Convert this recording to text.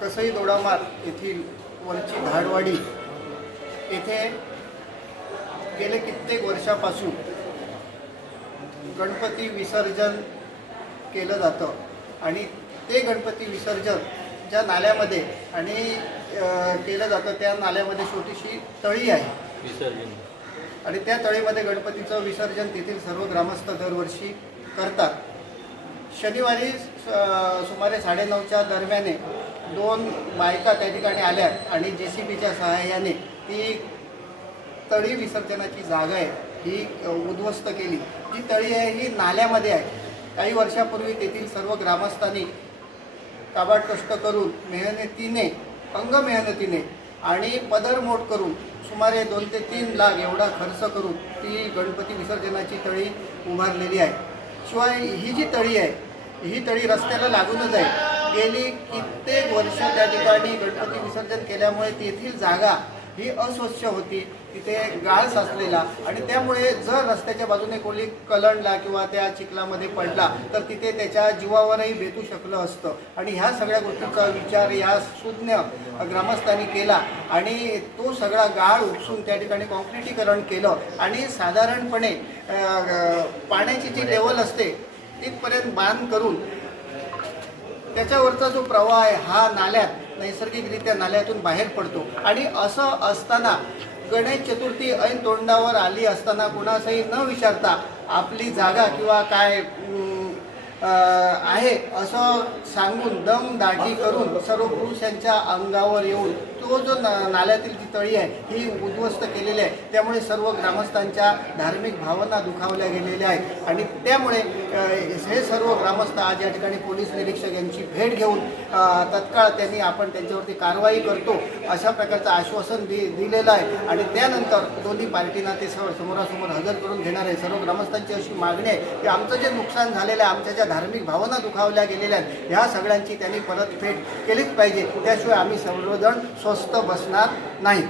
कसई दोडामार येथील वरची धाडवाडी. येथे गेले कित्येक वर्षापासून गणपती विसर्जन केलं जातं. आणि ते गणपती विसर्जन ज्या नाल्यामध्ये आणि केलं जातं त्या नाल्यामध्ये छोटीशी तळी आहे. विसर्जन. आणि त्या तळीमध्ये गणपतीचं विसर्जन तेथील सर्व ग्रामस्थ दरवर्षी करतात. शनिवारी सुमारे साडेनऊच्या दरम्याने दोन बायका त्या ठिकाणी आल्या आणि जे सी बीच्या सहाय्याने ती तळी विसर्जनाची जागा आहे ही उद्ध्वस्त केली. जी तळी आहे ही नाल्यामध्ये आहे. काही वर्षापूर्वी तेथील सर्व ग्रामस्थांनी काबाड कष्ट करून मेहनतीने अंग मेहनतीने आणि पदरमोड करून सुमारे दोन ते तीन लाख एवढा खर्च करून ती गणपती विसर्जनाची तळी उभारलेली आहे. शिवाय ही जी तळी आहे ही तळी रस्त्याला लागूनच आहे. गेली कित्येक वर्ष त्या ठिकाणी गणपती विसर्जन केल्यामुळे तेथील जागा ही अस्वच्छ होती. तिथे गाळ साचलेला आणि त्यामुळे जर रस्त्याच्या बाजूने कोणी कलंडला किंवा त्या चिखलामध्ये पडला तर तिथे त्याच्या जीवावरही बेतू शकलं असतं. आणि ह्या सगळ्या गोष्टींचा विचार या सुज्ञ ग्रामस्थांनी केला आणि तो सगळा गाळ उपसून त्या ठिकाणी कॉन्क्रिटीकरण केलं आणि साधारणपणे पाण्याची जी लेवल असते तिथपर्यंत बांध करून त्याच्यावरचा जो प्रवाह आहे हा नाल्यात नैसर्गिकरित्या नाल्यातून बाहेर पडतो. आणि असं असताना गणेश चतुर्थी ऐन तोंडावर आली असताना कुणासही न विचारता आपली जागा किंवा काय आहे असं सांगून दम दाटी करून सर्व पुरुषांच्या अंगावर येऊन तो जो ना- नाल्यातील जी तळी आहे ही उद्ध्वस्त केलेली आहे. त्यामुळे सर्व ग्रामस्थांच्या धार्मिक भावना दुखावल्या गेलेल्या आहेत. आणि त्यामुळे हे सर्व ग्रामस्थ आज या ठिकाणी पोलीस निरीक्षक यांची भेट घेऊन तत्काळ त्यांनी आपण त्यांच्यावरती कारवाई करतो अशा प्रकारचं आश्वासन दि दिलेलं आहे. आणि त्यानंतर दोन्ही पार्टींना ते समोरासमोर हजर करून घेणार आहे. सर्व ग्रामस्थांची अशी मागणी आहे की आमचं जे नुकसान झालेलं आहे आमच्या ज्या धार्मिक भावना दुखावल्या गेलेल्या आहेत. ह्या सगळ्यांची त्यांनी परतफेड केलीच पाहिजे. त्याशिवाय आम्ही सर्वजण स्वस्त बसणार नाही.